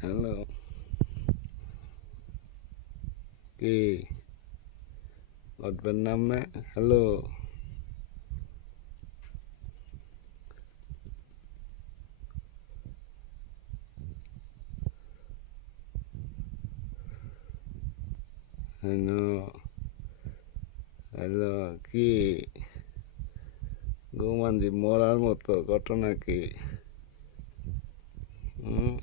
হ্যালো, কি উঠবেন না আপনি? হ্যালো, হ্যালো, হ্যালো, কি ঘুমান্দি মরার মতো ঘটনা কি? হুম?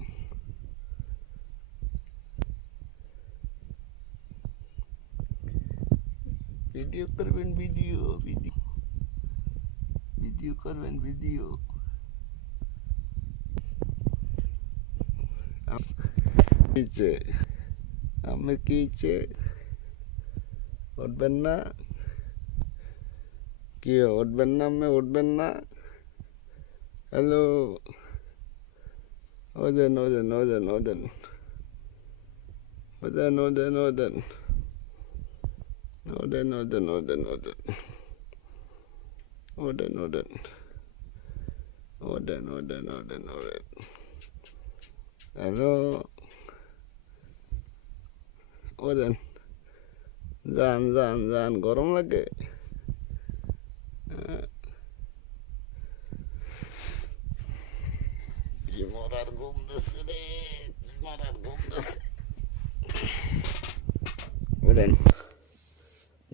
ভিডিও করবেন, ভিডিও ভিডিও ভিডিও করবেন, ভিডিও। কিছে আমি কিছে উঠবেন না? কি উঠবেন না? আমি উঠবেন না? হ্যালো, ওদেন ওদেন ওদেন ওদেন ওদেন ওদেন ওদেন ওদেন ওদেন ওদেন ওদেন ওদেন ওদেন ওদেন ওদেন ওদেন ওদেন হ্যালো, ওদেন যান যান যান, গরম লাগে। কি মরার ঘুম দিচ্ছে রে, মরার ঘুম দিচ্ছে। ওদেন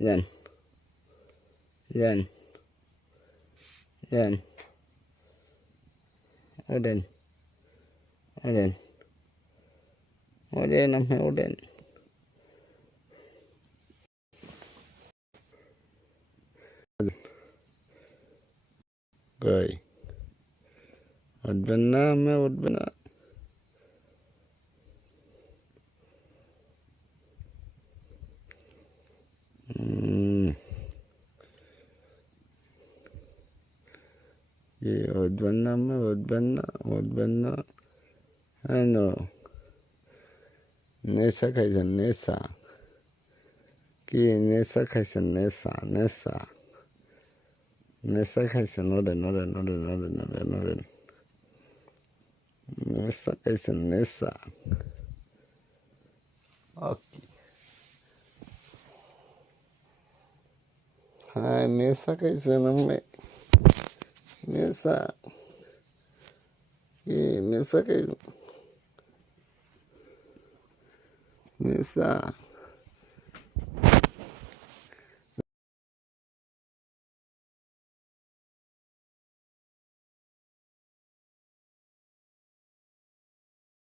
যান যান যান, ওদেন ওদেন ওদেন আপনি ওদেন। কই উঠবেন না? আমি উঠবে না? কি উঠবেন না? আমি উঠবেন না? উঠবেন না? কেন? নেশা খাইছেন? নেশা কি নেশা খাইছেন? নেশা নেশা নেশা খাইছেন? Oren Oren Oren Oren Oren Oren নেশা খাইছেন? নেশা ওকে, হ্যাঁ নেশা খাইছেন আপনি? নেশা কি নেশা খাইছেন? নেশা